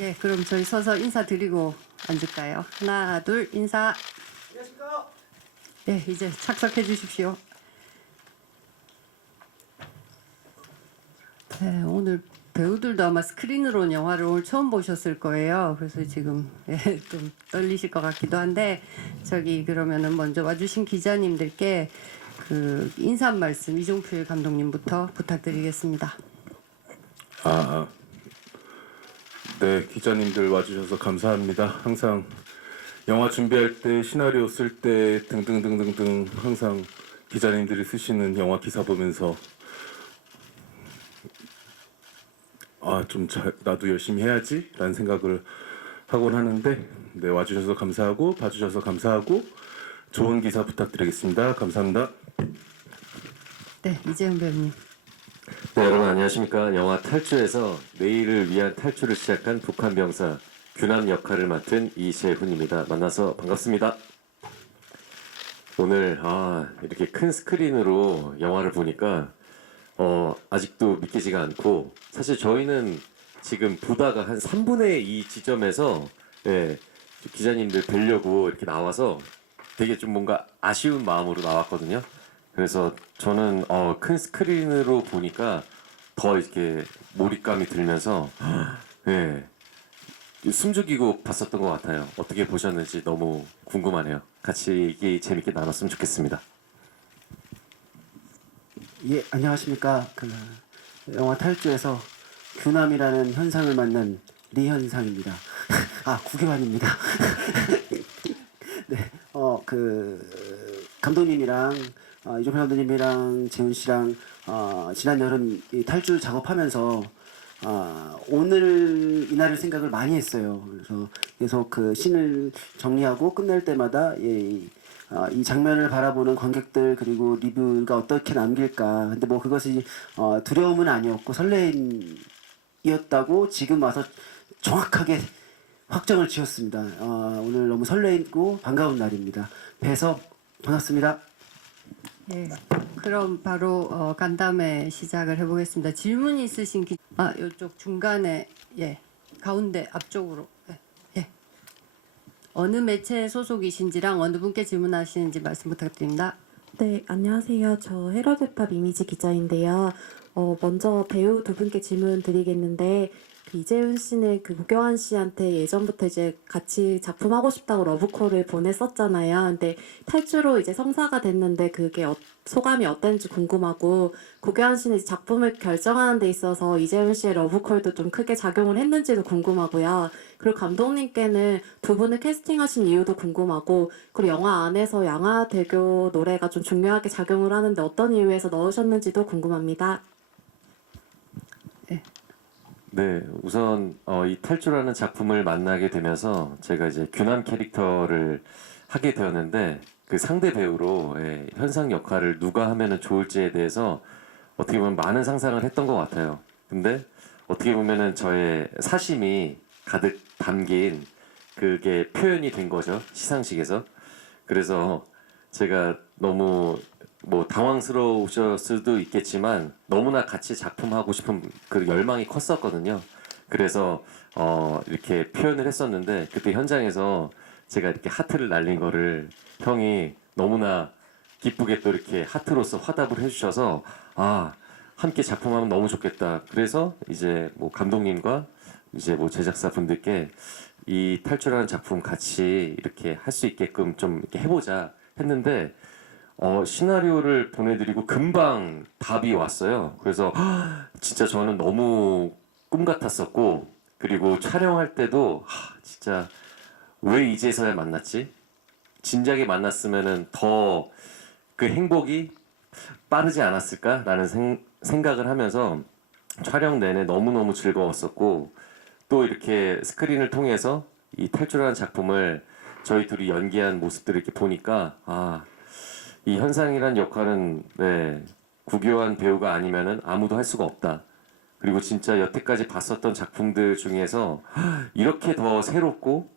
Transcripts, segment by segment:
예, 그럼 저희 서서 인사드리고 앉을까요? 하나, 둘, 인사. 안녕하십니까? 예, 이제 착석해 주십시오. 네, 오늘 배우들도 아마 스크린으로 영화를 오늘 처음 보셨을 거예요. 그래서 지금 좀 떨리실 것 같기도 한데 저기 그러면은 먼저 와주신 기자님들께 그 인사 말씀 이종필 감독님부터 부탁드리겠습니다. 네, 기자님들 와주셔서 감사합니다. 항상 영화 준비할 때, 시나리오 쓸 때 등등등등등 항상 기자님들이 쓰시는 영화 기사 보면서 나도 열심히 해야지 라는 생각을 하곤 하는데 네, 와주셔서 감사하고 봐주셔서 감사하고 좋은 기사 부탁드리겠습니다. 감사합니다. 네, 이재훈 배우님. 네, 여러분 안녕하십니까. 영화 탈주에서 내일을 위한 탈주를 시작한 북한 병사 규남 역할을 맡은 이재훈입니다. 만나서 반갑습니다. 오늘 이렇게 큰 스크린으로 영화를 보니까 아직도 믿기지가 않고, 사실 저희는 지금 보다가 한 3분의 2 지점에서 기자님들 뵈려고 이렇게 나와서 되게 좀 뭔가 아쉬운 마음으로 나왔거든요. 그래서 저는 큰 스크린으로 보니까 더 이렇게 몰입감이 들면서 숨죽이고 봤었던 것 같아요. 어떻게 보셨는지 너무 궁금하네요. 같이 얘기 재밌게 나눴으면 좋겠습니다. 예, 안녕하십니까. 영화 탈주에서 규남이라는 현상을 맡는 리현상입니다. 구교환입니다. 네, 감독님이랑 이종필 감독님이랑 재훈 씨랑 지난 여름 이 탈주 작업하면서 오늘 이날을 생각을 많이 했어요. 그래서 계속 그 씬을 정리하고 끝낼 때마다 이 장면을 바라보는 관객들 그리고 리뷰가 어떻게 남길까. 근데 뭐 그것이 두려움은 아니었고 설레임이었다고 지금 와서 정확하게 확정을 지었습니다. 오늘 너무 설레이고 반가운 날입니다. 뵈서 반갑습니다. 예, 그럼 바로 간담회 시작을 해보겠습니다. 질문 있으신 이쪽 중간에 가운데 앞쪽으로 어느 매체 소속이신지랑 어느 분께 질문하시는지 말씀 부탁드립니다. 네, 안녕하세요. 저 헤럴드팝 이미지 기자인데요. 먼저 배우 두 분께 질문 드리겠는데, 그 이재훈 씨는 그 고교환 씨한테 예전부터 이제 같이 작품하고 싶다고 러브콜을 보냈었잖아요. 근데 탈주로 이제 성사가 됐는데 그게 소감이 어땠는지 궁금하고, 고교환 씨는 이제 작품을 결정하는 데 있어서 이재훈 씨의 러브콜도 좀 크게 작용을 했는지도 궁금하고요. 그리고 감독님께는 두 분을 캐스팅하신 이유도 궁금하고, 그리고 영화 안에서 양화대교 노래가 좀 중요하게 작용을 하는데 어떤 이유에서 넣으셨는지도 궁금합니다. 네, 우선 이 탈주라는 작품을 만나게 되면서 제가 이제 규남 캐릭터를 하게 되었는데, 그 상대 배우로 현상 역할을 누가 하면은 좋을지에 대해서 어떻게 보면 많은 상상을 했던 것 같아요. 근데 어떻게 보면은 저의 사심이 가득 담긴 그게 표현이 된 거죠, 시상식에서. 그래서 제가 너무 당황스러우셨을 수도 있겠지만 너무나 같이 작품하고 싶은 그 열망이 컸었거든요. 그래서 이렇게 표현을 했었는데, 그때 현장에서 제가 이렇게 하트를 날린 거를 형이 너무나 기쁘게 또 이렇게 하트로서 화답을 해주셔서 함께 작품하면 너무 좋겠다. 그래서 이제 감독님과 이제 제작사 분들께 이 탈출하는 작품 같이 이렇게 할 수 있게끔 좀 이렇게 해보자 했는데, 시나리오를 보내드리고 금방 답이 왔어요. 그래서 진짜 저는 너무 꿈 같았었고, 그리고 촬영할 때도 진짜 왜 이제서야 만났지? 진작에 만났으면은 더 그 행복이 빠르지 않았을까라는 생각을 하면서 촬영 내내 너무너무 즐거웠었고, 또 이렇게 스크린을 통해서 이 탈출하는 작품을 저희 둘이 연기한 모습들을 이렇게 보니까 이 현상이란 역할은 구교환 배우가 아니면은 아무도 할 수가 없다. 그리고 진짜 여태까지 봤었던 작품들 중에서 이렇게 더 새롭고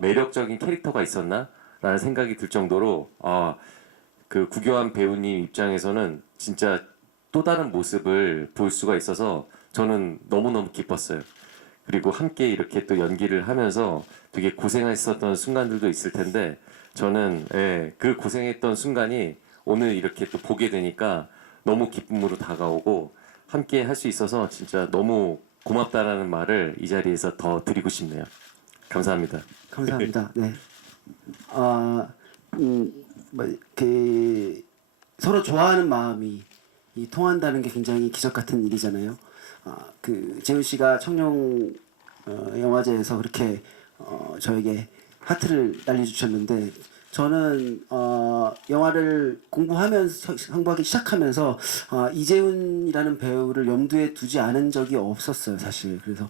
매력적인 캐릭터가 있었나? 라는 생각이 들 정도로 그 구교환 배우님 입장에서는 진짜 또 다른 모습을 볼 수가 있어서 저는 너무너무 기뻤어요. 그리고 함께 이렇게 또 연기를 하면서 되게 고생했었던 순간들도 있을 텐데 저는 그 고생했던 순간이 오늘 이렇게 또 보게 되니까 너무 기쁨으로 다가오고 함께 할 수 있어서 진짜 너무 고맙다라는 말을 이 자리에서 더 드리고 싶네요. 감사합니다. 감사합니다. 네. 그 서로 좋아하는 마음이 통한다는 게 굉장히 기적 같은 일이잖아요. 그 재훈 씨가 청룡 영화제에서 그렇게 저에게 하트를 날려주셨는데 저는 영화를 공부하기 시작하면서 이재훈이라는 배우를 염두에 두지 않은 적이 없었어요, 사실. 그래서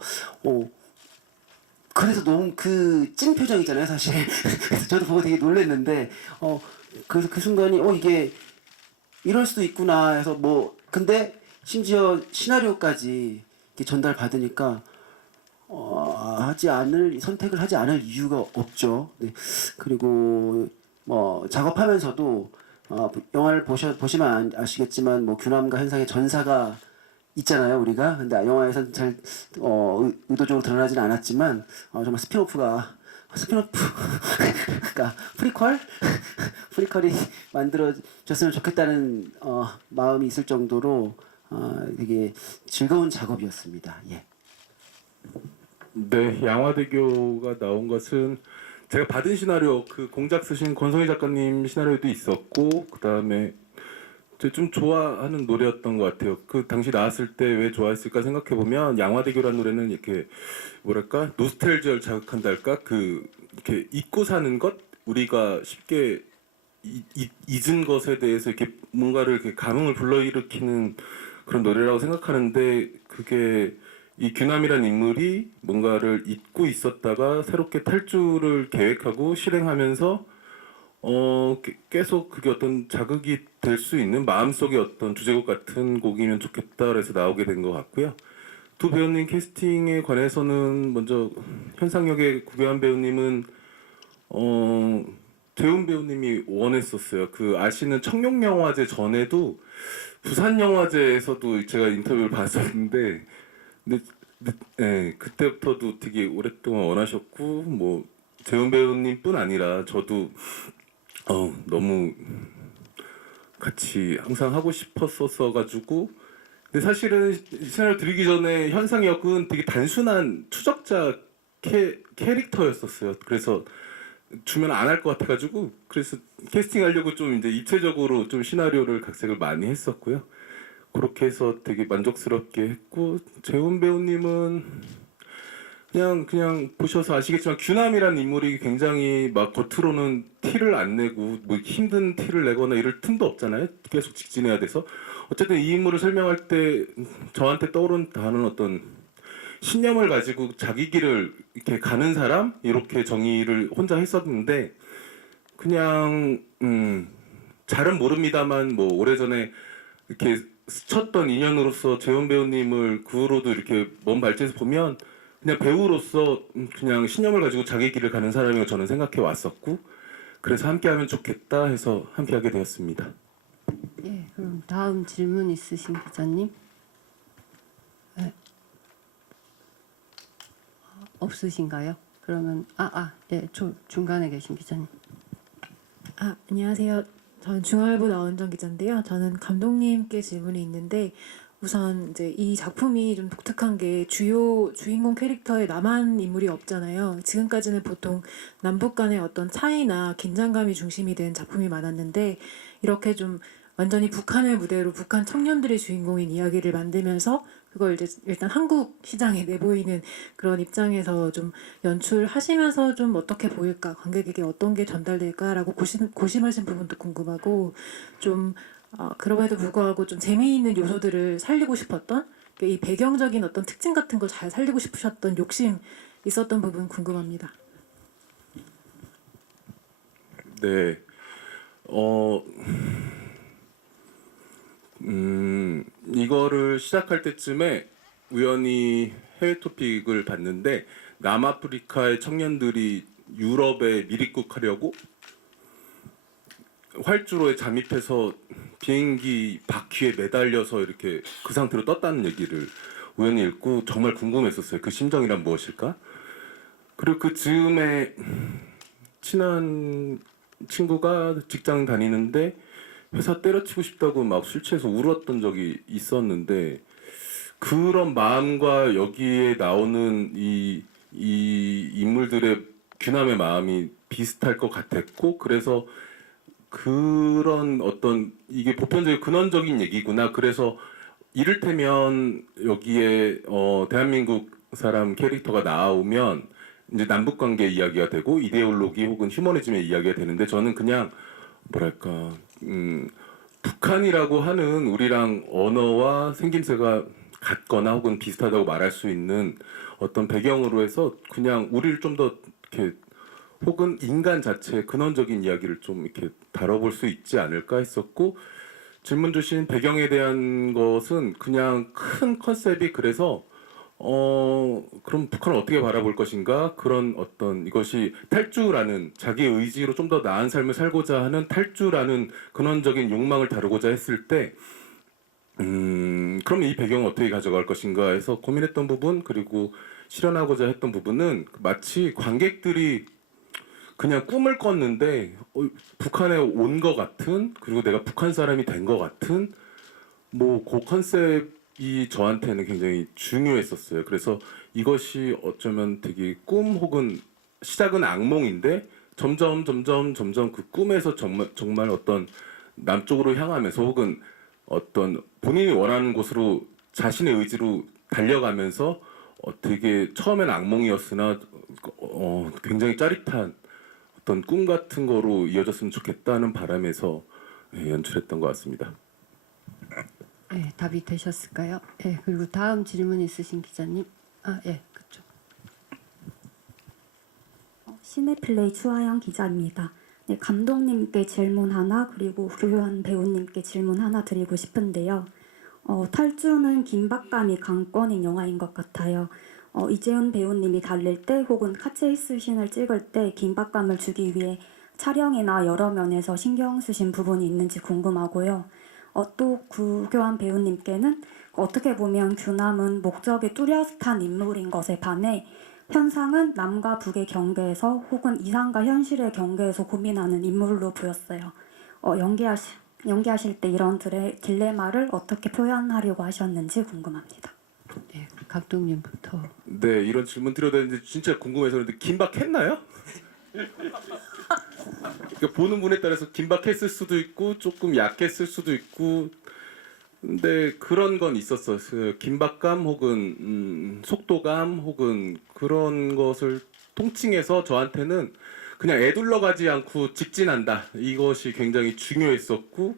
너무 그 찐 표정이잖아요, 사실. 그래서 저도 보고 되게 놀랐는데, 그래서 그 순간이, 이게 이럴 수도 있구나 해서 근데 심지어 시나리오까지 이렇게 전달 받으니까, 선택을 하지 않을 이유가 없죠. 네. 그리고 작업하면서도, 영화를 보시면 아시겠지만, 규남과 현상의 전사가 있잖아요, 우리가. 근데 영화에서는 잘 의도적으로 드러나지는 않았지만 정말 그러니까 프리퀄이 만들어졌으면 좋겠다는 마음이 있을 정도로 되게 즐거운 작업이었습니다. 예. 네, 양화대교가 나온 것은 제가 받은 시나리오 그 공작 쓰신 권성희 작가님 시나리오도 있었고 그 다음에 제가 좀 좋아하는 노래였던 것 같아요. 그 당시 나왔을 때 왜 좋아했을까 생각해 보면 양화대교라는 노래는 이렇게 뭐랄까 노스텔지아를 자극한다 할까 그 이렇게 잊고 사는 것 우리가 쉽게 잊은 것에 대해서 이렇게 뭔가를 이렇게 감흥을 불러일으키는 그런 노래라고 생각하는데 그게 이 규남이라는 인물이 뭔가를 잊고 있었다가 새롭게 탈주를 계획하고 실행하면서 계속 그게 어떤 자극이 될 수 있는 마음속의 어떤 주제곡 같은 곡이면 좋겠다 그래서 나오게 된 것 같고요. 두 배우님 캐스팅에 관해서는 먼저 현상역의 구교환 배우님은 재훈 배우님이 원했었어요. 그 아시는 청룡영화제 전에도 부산영화제에서도 제가 인터뷰를 봤었는데 네, 그때부터도 되게 오랫동안 원하셨고 재훈 배우님뿐 아니라 저도 너무 같이 항상 하고 싶었었어 가지고 근데 사실은 시나리오 드리기 전에 현상역은 되게 단순한 추적자 캐릭터였었어요. 그래서 주면 안 할 것 같아가지고 그래서 캐스팅하려고 좀 이제 입체적으로 좀 시나리오를 각색을 많이 했었고요. 그렇게 해서 되게 만족스럽게 했고 재훈 배우님은 그냥 보셔서 아시겠지만 규남이라는 인물이 굉장히 막 겉으로는 티를 안 내고 힘든 티를 내거나 이럴 틈도 없잖아요. 계속 직진해야 돼서 어쨌든 이 인물을 설명할 때 저한테 떠오른 단어는 어떤 신념을 가지고 자기 길을 이렇게 가는 사람 이렇게 정의를 혼자 했었는데 그냥 잘은 모릅니다만 오래전에 이렇게 스쳤던 인연으로서 재훈 배우님을 그 후로도 이렇게 먼 발전에서 보면 그냥 배우로서 그냥 신념을 가지고 자기 길을 가는 사람이라고 저는 생각해 왔었고 그래서 함께하면 좋겠다 해서 함께하게 되었습니다. 예, 그럼 다음 질문 있으신 기자님? 네. 없으신가요? 그러면 예, 중간에 계신 기자님. 안녕하세요. 저는 중앙일보 나원정 기자인데요. 저는 감독님께 질문이 있는데 우선 이제 이 작품이 좀 독특한 게 주요 주인공 캐릭터에 남한 인물이 없잖아요. 지금까지는 보통 남북 간의 어떤 차이나 긴장감이 중심이 된 작품이 많았는데 이렇게 좀 완전히 북한을 무대로 북한 청년들의 주인공인 이야기를 만들면서 그걸 이제 일단 한국 시장에 내보이는 그런 입장에서 좀 연출하시면서 좀 어떻게 보일까, 관객에게 어떤 게 전달될까라고 고심하신 부분도 궁금하고 좀 그럼에도 불구하고 좀 재미있는 요소들을 살리고 싶었던 이 배경적인 어떤 특징 같은 걸 잘 살리고 싶으셨던 욕심 있었던 부분 궁금합니다. 네. 이거를 시작할 때쯤에 우연히 해외 토픽을 봤는데 남아프리카의 청년들이 유럽에 미립국하려고 활주로에 잠입해서 비행기 바퀴에 매달려서 이렇게 그 상태로 떴다는 얘기를 우연히 읽고 정말 궁금했었어요. 그 심정이란 무엇일까? 그리고 그 즈음에 친한 친구가 직장 다니는데 회사 때려치고 싶다고 막 술 취해서 울었던 적이 있었는데 그런 마음과 여기에 나오는 이 인물들의 규남의 마음이 비슷할 것 같았고 그래서 그런 어떤 이게 보편적인 근원적인 얘기구나. 그래서 이를테면 여기에 대한민국 사람 캐릭터가 나오면 이제 남북 관계 이야기가 되고 이데올로기 혹은 휴머니즘의 이야기가 되는데 저는 그냥 뭐랄까 북한이라고 하는 우리랑 언어와 생김새가 같거나 혹은 비슷하다고 말할 수 있는 어떤 배경으로 해서 그냥 우리를 좀 더 이렇게 혹은 인간 자체의 근원적인 이야기를 좀 이렇게 다뤄볼 수 있지 않을까 했었고 질문 주신 배경에 대한 것은 그냥 큰 컨셉이 그래서 그럼 북한을 어떻게 바라볼 것인가 그런 어떤 이것이 탈주라는 자기 의지로 좀 더 나은 삶을 살고자 하는 탈주라는 근원적인 욕망을 다루고자 했을 때 그럼 이 배경을 어떻게 가져갈 것인가 해서 고민했던 부분 그리고 실현하고자 했던 부분은 마치 관객들이 그냥 꿈을 꿨는데 북한에 온 것 같은 그리고 내가 북한 사람이 된 것 같은 뭐 그 컨셉이 저한테는 굉장히 중요했었어요. 그래서 이것이 어쩌면 되게 꿈 혹은 시작은 악몽인데 점점 그 꿈에서 정말 어떤 남쪽으로 향하면서 혹은 어떤 본인이 원하는 곳으로 자신의 의지로 달려가면서 되게 처음엔 악몽이었으나 굉장히 짜릿한 어떤 꿈 같은 거로 이어졌으면 좋겠다는 바람에서 연출했던 것 같습니다. 네, 답이 되셨을까요? 네, 그리고 다음 질문 있으신 기자님. 예, 그쪽. 시네플레이 추하영 기자입니다. 네, 감독님께 질문 하나 그리고 구효한 배우님께 질문 하나 드리고 싶은데요. 탈주는 긴박감이 강권인 영화인 것 같아요. 이재훈 배우님이 달릴 때 혹은 카체이스 씬을 찍을 때 긴박감을 주기 위해 촬영이나 여러 면에서 신경 쓰신 부분이 있는지 궁금하고요. 또 구교환 배우님께는 어떻게 보면 규남은 목적이 뚜렷한 인물인 것에 반해 현상은 남과 북의 경계에서 혹은 이상과 현실의 경계에서 고민하는 인물로 보였어요. 연기하실 때 이런 딜레마를 어떻게 표현하려고 하셨는지 궁금합니다. 예, 감독님부터. 네, 이런 질문 드려야 되는데 진짜 궁금해서 그런데 긴박했나요? 그러니까 보는 분에 따라서 긴박했을 수도 있고 조금 약했을 수도 있고 근데 그런 건 있었어요. 그 긴박감 혹은 속도감 혹은 그런 것을 통칭해서 저한테는 그냥 애둘러 가지 않고 직진한다. 이것이 굉장히 중요했었고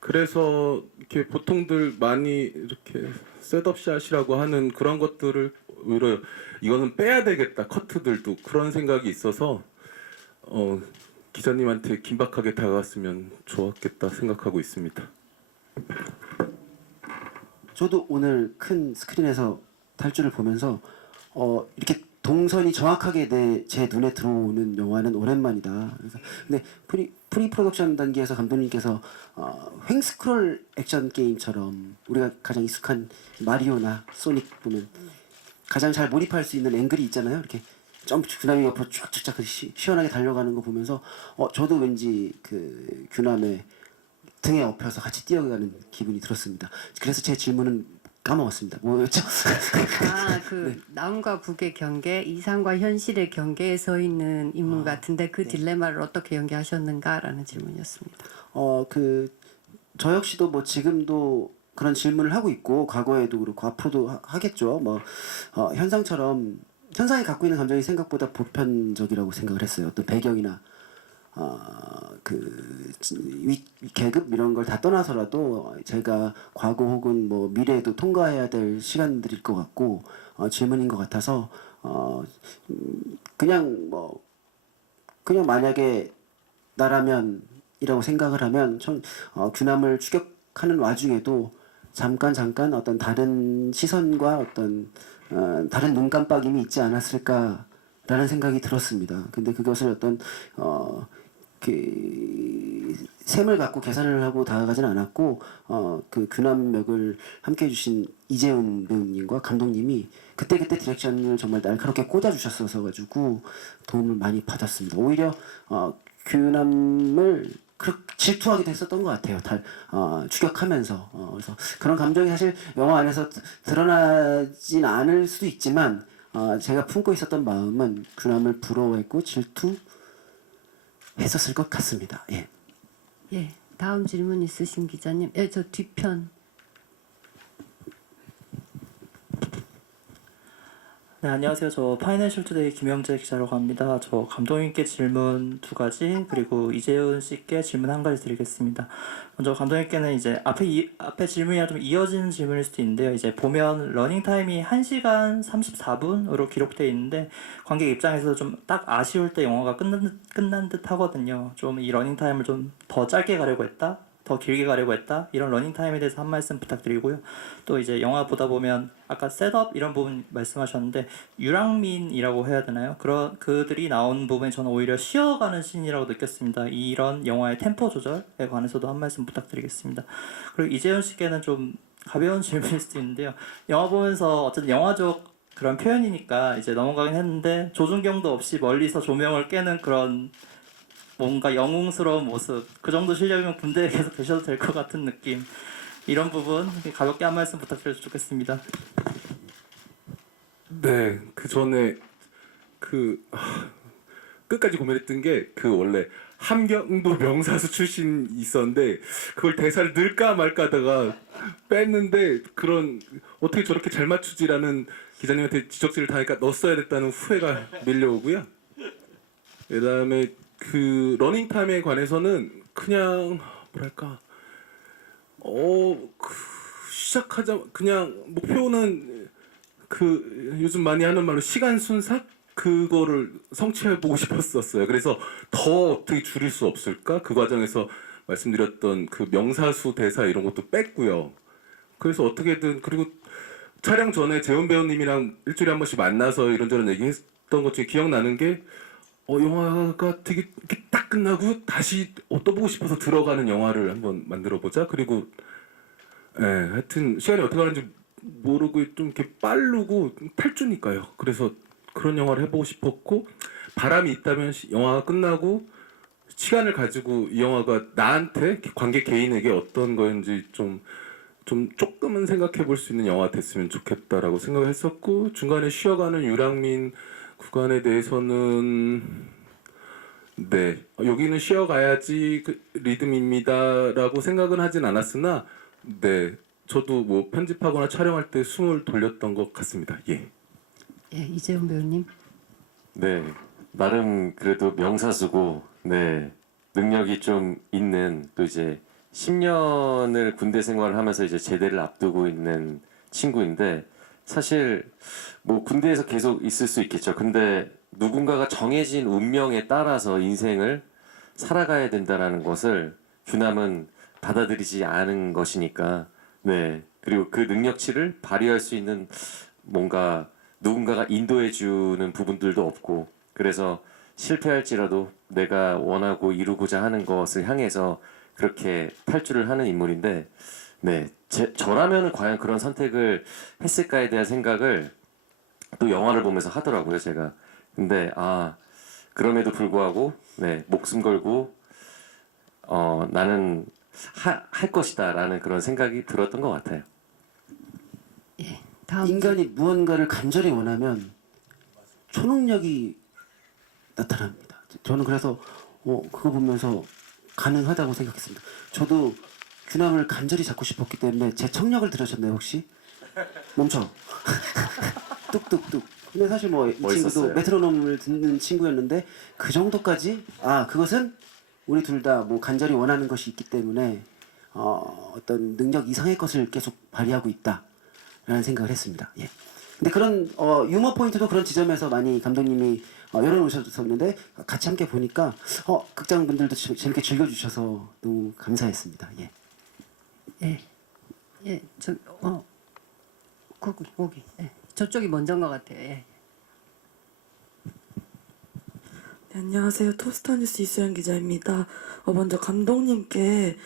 그래서 이렇게 보통들 많이 이렇게 셋업샷이라고 하는 그런 것들을 오히려 이거는 빼야 되겠다. 커트들도 그런 생각이 있어서 기자님한테 긴박하게 다가갔으면 좋았겠다 생각하고 있습니다. 저도 오늘 큰 스크린에서 탈주를 보면서 이렇게 동선이 정확하게 제 눈에 들어오는 영화는 오랜만이다. 그래서 근데 프리 프로덕션 단계에서 감독님께서 횡스크롤 액션 게임처럼 우리가 가장 익숙한 마리오나 소닉 보면 가장 잘 몰입할 수 있는 앵글이 있잖아요. 이렇게 점프 규남이 옆으로 쫙쫙쫙 시원하게 달려가는 거 보면서 저도 왠지 그 규남의 등에 업혀서 같이 뛰어가는 기분이 들었습니다. 그래서 제 질문은 까먹었습니다. 뭐였죠? 그 남과 북의 경계, 이상과 현실의 경계에 서 있는 인물 같은데 그 딜레마를 어떻게 연기하셨는가라는 질문이었습니다. 저 역시도 뭐 지금도 그런 질문을 하고 있고 과거에도 그렇고 앞으로도 하겠죠. 뭐 현상이 갖고 있는 감정이 생각보다 보편적이라고 생각을 했어요. 어떤 배경이나 계급 이런 걸 다 떠나서라도 제가 과거 혹은 뭐 미래에도 통과해야 될 시간들일 것 같고 질문인 것 같아서 그냥 만약에 나라면이라고 생각을 하면 규남을 추격하는 와중에도 잠깐 어떤 다른 시선과 어떤 다른 눈 깜빡임이 있지 않았을까라는 생각이 들었습니다. 근데 그것을 어떤 그 셈을 갖고 계산을 하고 다가가진 않았고 그 규남역을 함께 해주신 이재훈 배우님과 감독님이 그때그때 디렉션을 정말 날카롭게 꽂아주셨어서 가지고 도움을 많이 받았습니다. 오히려 규남을 질투하기도 했었던 것 같아요. 추격하면서 그래서 그런 감정이 사실 영화 안에서 드러나진 않을 수도 있지만 제가 품고 있었던 마음은 규남을 부러워했고 질투했었을 것 같습니다. 예. 예, 다음 질문 있으신 기자님. 예, 저 뒤편. 네, 안녕하세요. 저 파이낸셜 투데이 김영재 기자라고 합니다. 저 감독님께 질문 2가지 그리고 이재훈 씨께 질문 1가지 드리겠습니다. 먼저 감독님께는 이제 앞에 질문이랑 좀 이어지는 질문일 수도 있는데요. 이제 보면 러닝 타임이 1시간 34분으로 기록되어 있는데 관객 입장에서 좀 딱 아쉬울 때 영화가 끝난 듯 하거든요. 좀 이 러닝 타임을 좀 더 짧게 가려고 했다, 더 길게 가려고 했다, 이런 러닝 타임에 대해서 한 말씀 부탁드리고요. 또 이제 영화 보다 보면 아까 셋업 이런 부분 말씀하셨는데 유랑민이라고 해야 되나요? 그들이 나온 부분이 저는 오히려 쉬어가는 씬이라고 느꼈습니다. 이런 영화의 템포 조절에 관해서도 한 말씀 부탁드리겠습니다. 그리고 이재훈 씨께는 좀 가벼운 질문일 수도 있는데요. 영화 보면서 어쨌든 영화적 그런 표현이니까 이제 넘어가긴 했는데 조준경도 없이 멀리서 조명을 깨는 그런 뭔가 영웅스러운 모습, 그 정도 실력이면 군대에 계속 계셔도 될 것 같은 느낌, 이런 부분 가볍게 한 말씀 부탁드려도 좋겠습니다. 네, 그 전에 끝까지 고민했던 게 원래 함경도 명사수 출신 있었는데 그걸 대사를 넣을까 말까 하다가 뺐는데 어떻게 저렇게 잘 맞추지라는 기자님한테 지적질을 당하니까 넣었어야 됐다는 후회가 밀려오고요. 그다음에 러닝 타임에 관해서는 그냥 뭐랄까 시작하자 그냥 목표는 요즘 많이 하는 말로 시간 순삭 그거를 성취해 보고 싶었었어요. 그래서 더 어떻게 줄일 수 없을까? 그 과정에서 말씀드렸던 그 명사수 대사 이런 것도 뺐고요. 그래서 어떻게든 그리고 촬영 전에 재훈 배우님이랑 일주일에 한 번씩 만나서 이런저런 얘기했던 것 중에 기억나는 게 영화가 되게 이렇게 딱 끝나고 다시 또 보고 싶어서 들어가는 영화를 한번 만들어 보자. 그리고 하여튼 시간이 어떻게 가는지 모르고 좀 이렇게 빠르고 탈주니까요. 그래서 그런 영화를 해보고 싶었고 바람이 있다면 영화가 끝나고 시간을 가지고 이 영화가 나한테 관객 개인에게 어떤 거인지 좀 조금은 생각해 볼 수 있는 영화 됐으면 좋겠다라고 생각했었고 중간에 쉬어가는 유랑민 구간에 대해서는 네 여기는 쉬어가야지 리듬입니다라고 생각은 하진 않았으나 네 저도 뭐 편집하거나 촬영할 때 숨을 돌렸던 것 같습니다. 예. 예, 이재훈 배우님. 네, 나름 그래도 명사수고, 네, 능력이 좀 있는 또 이제 10년을 군대 생활을 하면서 이제 제대를 앞두고 있는 친구인데 사실 뭐 군대에서 계속 있을 수 있겠죠. 근데 누군가가 정해진 운명에 따라서 인생을 살아가야 된다라는 것을 규남은 받아들이지 않은 것이니까, 네, 그리고 그 능력치를 발휘할 수 있는 뭔가 누군가가 인도해 주는 부분들도 없고 그래서 실패할지라도 내가 원하고 이루고자 하는 것을 향해서 그렇게 탈주를 하는 인물인데 네, 저라면 과연 그런 선택을 했을까에 대한 생각을 또 영화를 보면서 하더라고요, 제가. 근데 그럼에도 불구하고 네, 목숨 걸고 나는 할 것이다라는 그런 생각이 들었던 것 같아요. 예, 다음 인간이 무언가를 간절히 원하면 초능력이 나타납니다. 저는 그래서 그거 보면서 가능하다고 생각했습니다. 저도 규남을 간절히 잡고 싶었기 때문에 제 청력을 들으셨나요 혹시? 멈춰. 뚝뚝뚝. 근데 사실 뭐 이 친구도 멋있었어요. 메트로놈을 듣는 친구였는데 그 정도까지 그것은 우리 둘 다 뭐 간절히 원하는 것이 있기 때문에 어떤 능력 이상의 것을 계속 발휘하고 있다라는 생각을 했습니다. 예. 근데 그런 유머 포인트도 그런 지점에서 많이 감독님이 열어놓으셨었는데 같이 함께 보니까 극장 분들도 재밌게 즐겨주셔서 너무 감사했습니다. 예. 예, 예, 거기, 예. 저쪽이 먼저인 것 같아요. 예. 네, 안녕하세요. 토스터뉴스 이수연 기자입니다. 먼저 감독님께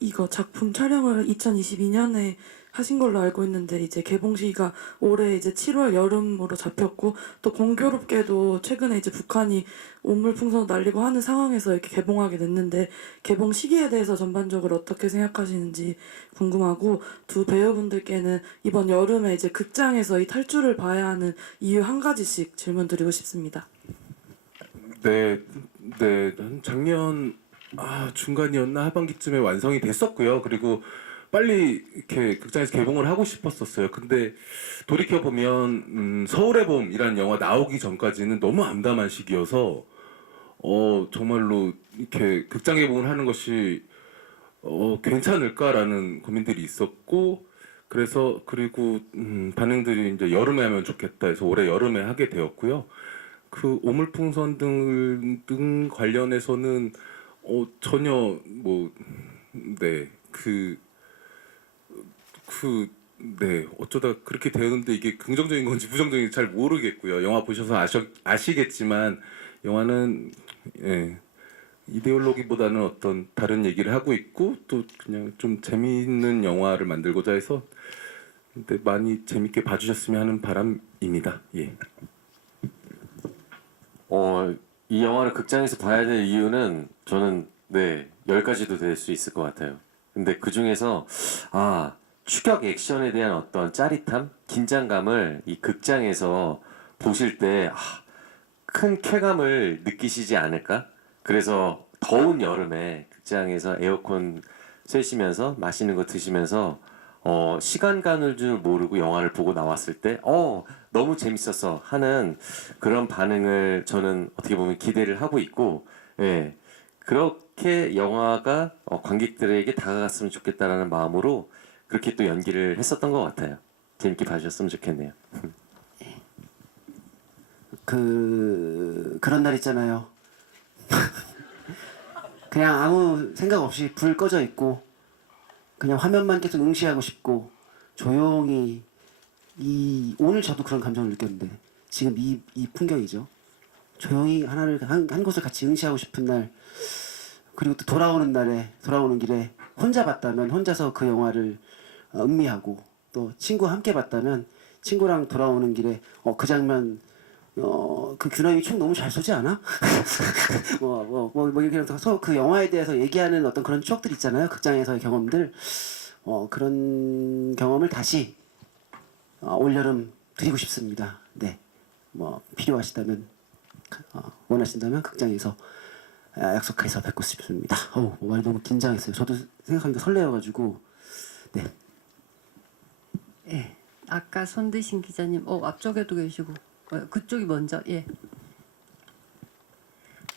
이거 작품 촬영을 2022년에 하신 걸로 알고 있는데 이제 개봉 시기가 올해 이제 7월 여름으로 잡혔고 또 공교롭게도 최근에 이제 북한이 오물풍선 날리고 하는 상황에서 이렇게 개봉하게 됐는데 개봉 시기에 대해서 전반적으로 어떻게 생각하시는지 궁금하고 두 배우분들께는 이번 여름에 이제 극장에서 이 탈주를 봐야 하는 이유 한 가지씩 질문 드리고 싶습니다. 네, 한 작년 중간이었나 하반기쯤에 완성이 됐었고요. 그리고 빨리 이렇게 극장에서 개봉을 하고 싶었었어요. 근데 돌이켜 보면 서울의 봄이라는 영화 나오기 전까지는 너무 암담한 시기여서 정말로 이렇게 극장 개봉을 하는 것이 괜찮을까라는 고민들이 있었고 그래서 그리고 반응들이 이제 여름에 하면 좋겠다 해서 올해 여름에 하게 되었고요. 그 오물풍선 등 관련해서는 전혀 어쩌다 그렇게 되었는데 이게 긍정적인 건지 부정적인지 잘 모르겠고요. 영화 보셔서 아시겠지만 영화는 이데올로기보다는 어떤 다른 얘기를 하고 있고 또 그냥 좀 재미있는 영화를 만들고자 해서 근데 많이 재밌게 봐주셨으면 하는 바람입니다. 예. 이 영화를 극장에서 봐야 될 이유는 저는 10가지도 될 수 있을 것 같아요. 근데 그 중에서 추격 액션에 대한 어떤 짜릿함, 긴장감을 이 극장에서 보실 때 큰 쾌감을 느끼시지 않을까? 그래서 더운 여름에 극장에서 에어컨 쐬시면서 맛있는 거 드시면서 시간 가는 줄 모르고 영화를 보고 나왔을 때 너무 재밌었어 하는 그런 반응을 저는 어떻게 보면 기대를 하고 있고 그렇게 영화가 관객들에게 다가갔으면 좋겠다라는 마음으로 그렇게 또 연기를 했었던 것 같아요. 재밌게 봐주셨으면 좋겠네요. 그런 날 있잖아요. 그냥 아무 생각 없이 불 꺼져 있고 그냥 화면만 계속 응시하고 싶고 조용히 오늘 저도 그런 감정을 느꼈는데 지금 이 풍경이죠. 조용히 한 곳을 같이 응시하고 싶은 날 그리고 또 돌아오는 길에 혼자 봤다면 혼자서 그 영화를 음미하고 또 친구와 함께 봤다면 친구랑 돌아오는 길에 그 장면 그 규남이 총 너무 잘 쏘지 않아? 이렇게 서로 그 영화에 대해서 얘기하는 어떤 그런 추억들 있잖아요. 극장에서의 경험들. 그런 경험을 다시 올여름 드리고 싶습니다. 네. 필요하시다면 원하신다면 극장에서 약속해서 뵙고 싶습니다. 말이 너무 긴장했어요. 저도 생각하니까 설레어가지고. 네. 예. 아까 손드신 기자님 앞쪽에도 계시고 그쪽이 먼저. 예.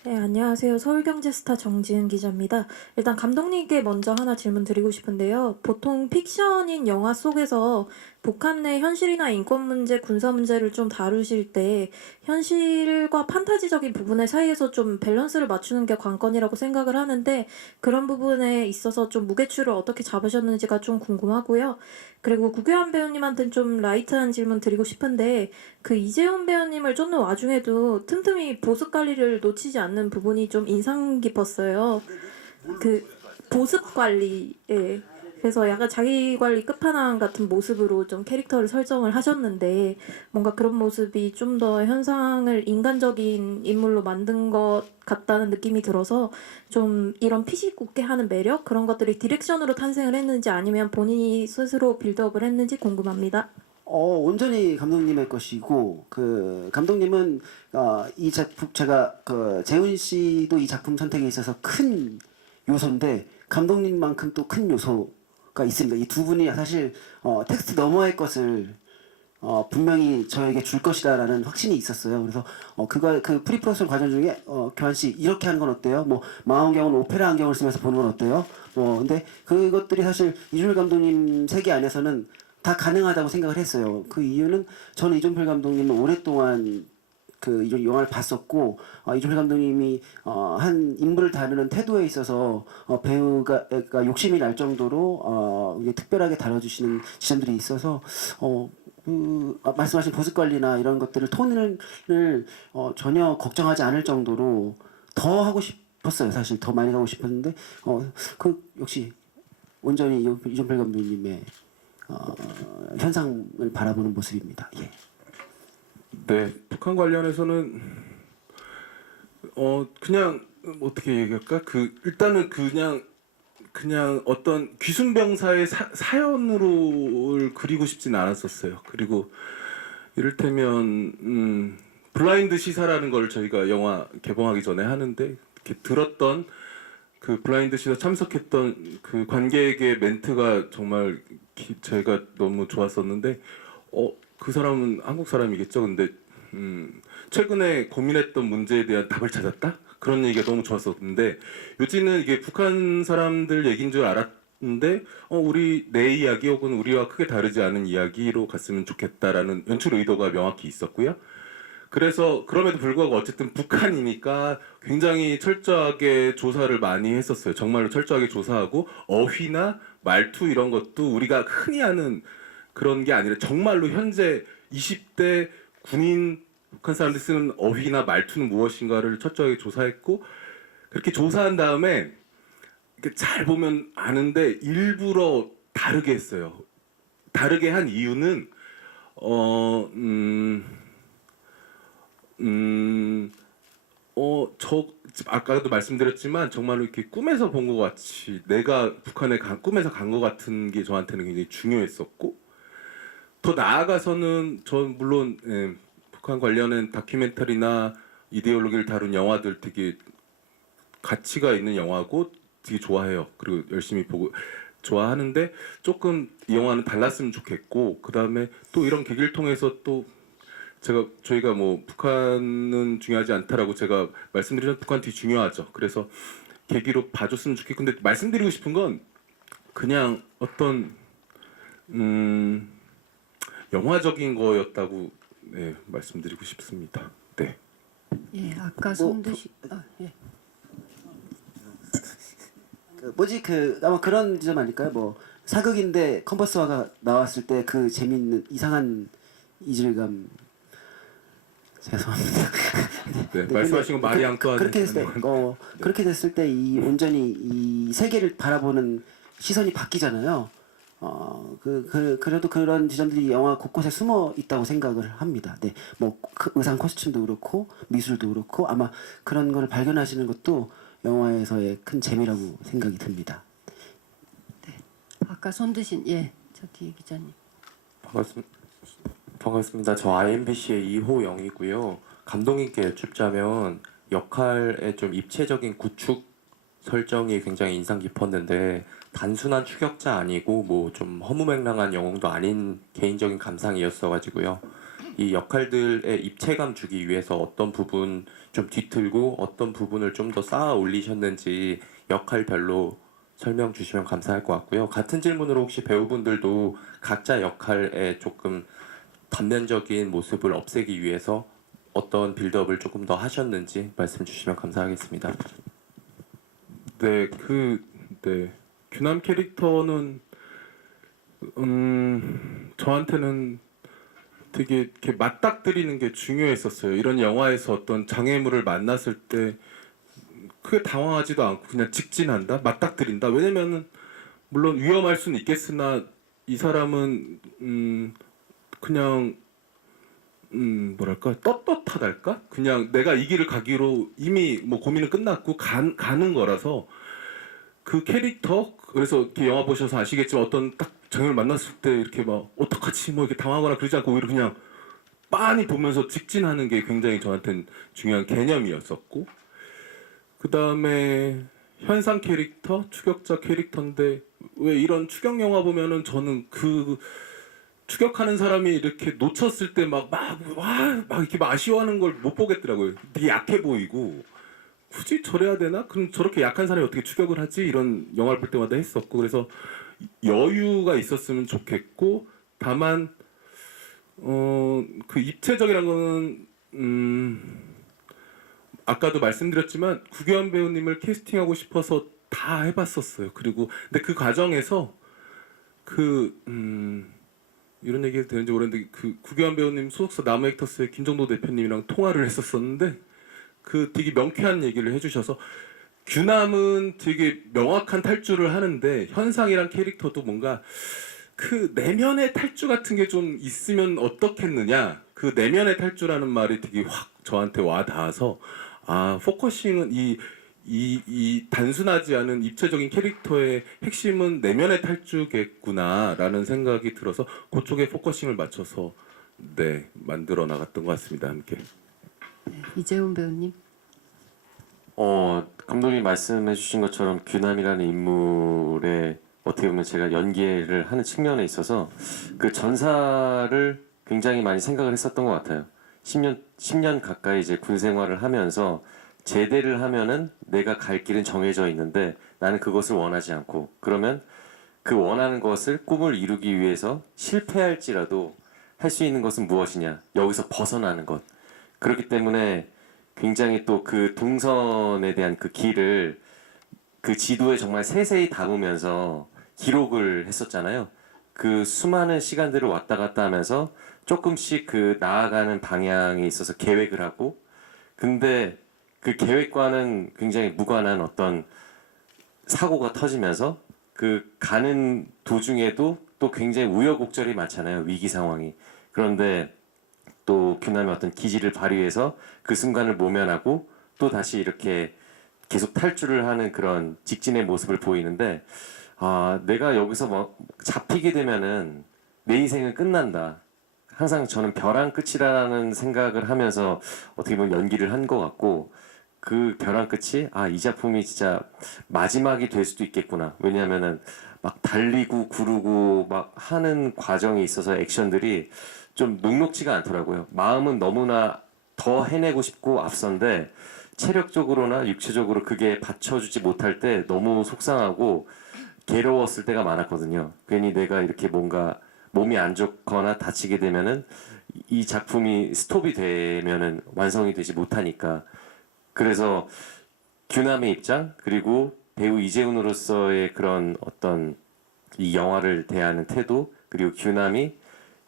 네, 안녕하세요. 서울경제스타 정지은 기자입니다. 일단 감독님께 먼저 하나 질문 드리고 싶은데요. 보통 픽션인 영화 속에서 북한 내 현실이나 인권 문제, 군사 문제를 좀 다루실 때 현실과 판타지적인 부분의 사이에서 좀 밸런스를 맞추는 게 관건이라고 생각을 하는데 그런 부분에 있어서 좀 무게추를 어떻게 잡으셨는지가 좀 궁금하고요. 그리고 구교환 배우님한테는 좀 라이트한 질문 드리고 싶은데 그 이재훈 배우님을 쫓는 와중에도 틈틈이 보습 관리를 놓치지 않는 부분이 좀 인상 깊었어요. 그 보습 관리에 그래서 약간 자기 관리 끝판왕 같은 모습으로 좀 캐릭터를 설정을 하셨는데 뭔가 그런 모습이 좀 더 현상을 인간적인 인물로 만든 것 같다는 느낌이 들어서 좀 이런 피식 웃게 하는 매력 그런 것들이 디렉션으로 탄생을 했는지 아니면 본인이 스스로 빌드업을 했는지 궁금합니다. 온전히 감독님의 것이고 그 감독님은 이 작품 제가 재훈 씨도 이 작품 선택에 있어서 큰 요소인데 감독님만큼 또 큰 요소가 있습니다. 이 두 분이 사실 텍스트 너머의 것을 분명히 저에게 줄 것이다라는 확신이 있었어요. 그래서 그 프리프로덕션 과정 중에 교환 씨 이렇게 하는 건 어때요? 망원경은 오페라 안경을 쓰면서 보는 건 어때요? 근데 그것들이 사실 이준필 감독님 세계 안에서는 다 가능하다고 생각을 했어요. 그 이유는 저는 이종필 감독님은 오랫동안 그 영화를 봤었고 이종필 감독님이 한 인물을 다루는 태도에 있어서 배우가 욕심이 날 정도로 특별하게 다뤄주시는 지점들이 있어서 말씀하신 보습 관리나 이런 것들을 톤을 전혀 걱정하지 않을 정도로 더 하고 싶었어요. 사실 더 많이 하고 싶었는데 그 역시 온전히 이종필 감독님의 현상을 바라보는 모습입니다. 예. 네, 북한 관련해서는 그냥 어떻게 얘기할까? 일단은 그냥 어떤 귀순병사의 사연으로 그리고 싶진 않았었어요. 그리고 이를테면 블라인드 시사라는 걸 저희가 영화 개봉하기 전에 하는데 이렇게 들었던 그 블라인드 시사 참석했던 그 관객의 멘트가 정말 제가 너무 좋았었는데 그 사람은 한국 사람이겠죠. 근데 최근에 고민했던 문제에 대한 답을 찾았다? 그런 얘기가 너무 좋았었는데 요즘은 이게 북한 사람들 얘기인 줄 알았는데 내 이야기 혹은 우리와 크게 다르지 않은 이야기로 갔으면 좋겠다라는 연출 의도가 명확히 있었고요. 그래서 그럼에도 불구하고 어쨌든 북한이니까 굉장히 철저하게 조사를 많이 했었어요. 정말로 철저하게 조사하고 어휘나 말투 이런 것도 우리가 흔히 아는 그런 게 아니라 정말로 현재 20대 군인 북한 사람들이 쓰는 어휘나 말투는 무엇인가를 철저하게 조사했고 그렇게 조사한 다음에 이렇게 잘 보면 아는데 일부러 다르게 했어요. 다르게 한 이유는 아까도 말씀드렸지만 정말로 이렇게 꿈에서 본 것 같이 내가 북한에 꿈에서 간 것 같은 게 저한테는 굉장히 중요했었고 더 나아가서는 전 물론 북한 관련된 다큐멘터리나 이데올로기를 다룬 영화들 되게 가치가 있는 영화고 되게 좋아해요. 그리고 열심히 보고 좋아하는데 조금 이 영화는 달랐으면 좋겠고 그 다음에 또 이런 계기를 통해서 또 저희가 뭐 북한은 중요하지 않다라고 제가 말씀드리면 북한 되게 중요하죠. 그래서 계기로 봐줬으면 좋겠고 근데 말씀드리고 싶은 건 그냥 어떤 영화적인 거였다고 말씀드리고 싶습니다. 네. 예, 아까 손드시 예. 아마 그런 점 아닐까요? 뭐 사극인데 컨버스화가 나왔을 때 그 재밌는 이상한 이질감. 죄송합니다. 네, 말씀하신 건 마리 앙뚜아네. 그렇게 됐을 때 이 온전히 이 세계를 바라보는 시선이 바뀌잖아요. 그래도 그런 지점들이 영화 곳곳에 숨어 있다고 생각을 합니다. 네, 뭐 의상 코스튬도 그렇고 미술도 그렇고 아마 그런 걸 발견하시는 것도 영화에서의 큰 재미라고 생각이 듭니다. 네. 아까 손드신 저 뒤에 기자님. 반갑습니다. 저 IMBC의 이호영이고요. 감독님께 여쭙자면 역할의 좀 입체적인 구축 설정이 굉장히 인상 깊었는데 단순한 추격자 아니고 뭐 좀 허무맹랑한 영웅도 아닌 개인적인 감상이었어가지고요. 이 역할들의 입체감 주기 위해서 어떤 부분 좀 뒤틀고 어떤 부분을 좀 더 쌓아 올리셨는지 역할별로 설명 주시면 감사할 것 같고요. 같은 질문으로 혹시 배우분들도 각자 역할에 조금 단면적인 모습을 없애기 위해서 어떤 빌드업을 조금 더 하셨는지 말씀 주시면 감사하겠습니다. 네, 규남 캐릭터는 저한테는 되게 이렇게 맞닥뜨리는 게 중요했었어요. 이런 영화에서 어떤 장애물을 만났을 때 크게 당황하지도 않고 그냥 직진한다, 맞닥뜨린다. 왜냐면은 물론 위험할 수는 있겠으나 이 사람은 그냥 뭐랄까 떳떳하달까? 그냥 내가 이 길을 가기로 이미 뭐 고민은 끝났고 가는 거라서 그 캐릭터 그래서 이렇게 영화 보셔서 아시겠지만 어떤 딱 장면을 만났을 때 이렇게 막 어떡하지 뭐 이렇게 당하거나 그러지 않고 오히려 그냥 빤히 보면서 직진하는 게 굉장히 저한테는 중요한 개념이었었고 그 다음에 현상 캐릭터, 추격자 캐릭터인데 왜 이런 추격 영화 보면은 저는 그 추격하는 사람이 이렇게 놓쳤을 때 막 이렇게 막 아쉬워하는 걸 못 보겠더라고요. 되게 약해 보이고 굳이 저래야 되나? 그럼 저렇게 약한 사람이 어떻게 추격을 하지? 이런 영화를 볼 때마다 했었고 그래서 여유가 있었으면 좋겠고 다만 그 입체적이라는 거는 아까도 말씀드렸지만 구교환 배우님을 캐스팅하고 싶어서 다 해봤었어요. 그리고 근데 그 과정에서 이런 얘기 해도 되는지 모르겠는데 그 구교환 배우님 소속사 나무액터스의 김정도 대표님이랑 통화를 했었었는데 그 되게 명쾌한 얘기를 해주셔서 규남은 되게 명확한 탈주를 하는데 현상이란 캐릭터도 뭔가 그 내면의 탈주 같은 게 좀 있으면 어떻겠느냐, 그 내면의 탈주라는 말이 되게 확 저한테 와 닿아서 아 포커싱은 이 단순하지 않은 입체적인 캐릭터의 핵심은 내면의 탈주겠구나라는 생각이 들어서 그쪽에 포커싱을 맞춰서 네 만들어 나갔던 것 같습니다. 함께. 이재훈 배우님. 감독님 말씀해주신 것처럼 규남이라는 인물에 어떻게 보면 제가 연기를 하는 측면에 있어서 그 전사를 굉장히 많이 생각을 했었던 것 같아요. 10년 가까이 이제 군 생활을 하면서 제대를 하면은 내가 갈 길은 정해져 있는데 나는 그것을 원하지 않고, 그러면 그 원하는 것을 꿈을 이루기 위해서 실패할지라도 할 수 있는 것은 무엇이냐, 여기서 벗어나는 것. 그렇기 때문에 굉장히 또 그 동선에 대한 그 길을 그 지도에 정말 세세히 담으면서 기록을 했었잖아요. 그 수많은 시간들을 왔다 갔다 하면서 조금씩 그 나아가는 방향에 있어서 계획을 하고, 근데 그 계획과는 굉장히 무관한 어떤 사고가 터지면서 그 가는 도중에도 또 굉장히 우여곡절이 많잖아요. 위기 상황이. 그런데 또 규남의 어떤 기질을 발휘해서 그 순간을 모면하고 또 다시 이렇게 계속 탈주를 하는 그런 직진의 모습을 보이는데, 아, 내가 여기서 뭐 잡히게 되면은 내 인생은 끝난다. 항상 저는 벼랑 끝이라는 생각을 하면서 어떻게 보면 연기를 한 것 같고, 그 벼랑 끝이 이 작품이 진짜 마지막이 될 수도 있겠구나. 왜냐하면은 막 달리고 구르고 막 하는 과정에 있어서 액션들이 좀 녹록지가 않더라고요. 마음은 너무나 더 해내고 싶고 앞선데 체력적으로나 육체적으로 그게 받쳐주지 못할 때 너무 속상하고 괴로웠을 때가 많았거든요. 괜히 내가 이렇게 뭔가 몸이 안 좋거나 다치게 되면은 이 작품이 스톱이 되면은 완성이 되지 못하니까. 그래서 규남의 입장, 그리고 배우 이재훈으로서의 그런 어떤 이 영화를 대하는 태도, 그리고 규남이